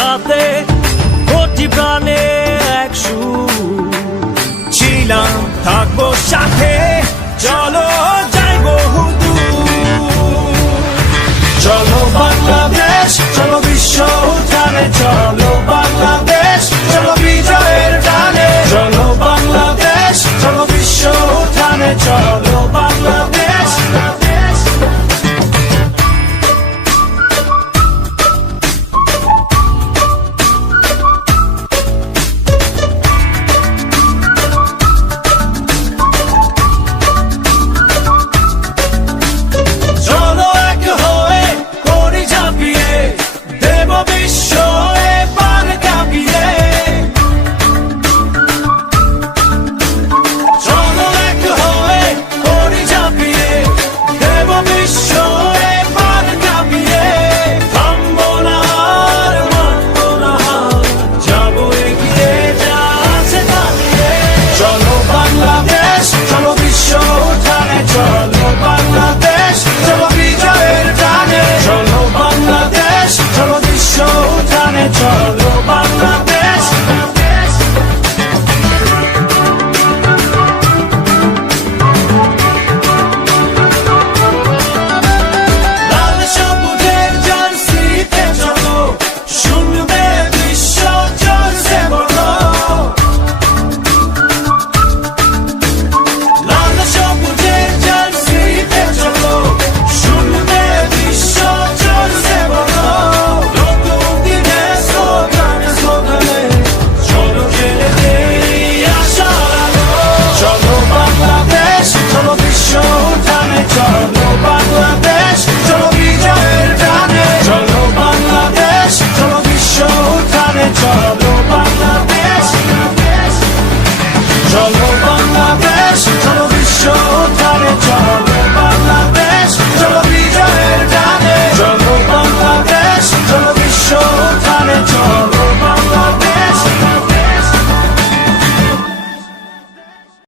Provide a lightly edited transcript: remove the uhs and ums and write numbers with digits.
সাথে কোটি প্রাণে এক সুর ছিলাম থাকবো সাথে চলো যাই বহুদূর চলো বাংলাদেশ চলো বিশ্ব উঠানে চলো বাংলাদেশ চলো বিজয়ের গানে চলো বাংলাদেশ চলো বিশ্ব উঠানে চলো বাংলাদেশ চলো বাংলাদেশ লাল সবুজের জার্সিতে চলো শুনবে বিশ্ব জোরসে বলো লাল সবুজের জার্সিতে চলো শুনবে বিশ্ব জোরসে বলো চলো বাংলাদেশ চলো বিজয়ের গানে চলো বাংলাদেশ চলো বিশ্ব উঠানে চলো বাংলাদেশ চলো বাংলাদেশ চলো বিশ্ব উঠানে চলো বাংলাদেশ চলো বিজয়ের গানে চলো বাংলাদেশ চলো বিশ্ব উঠানে চলো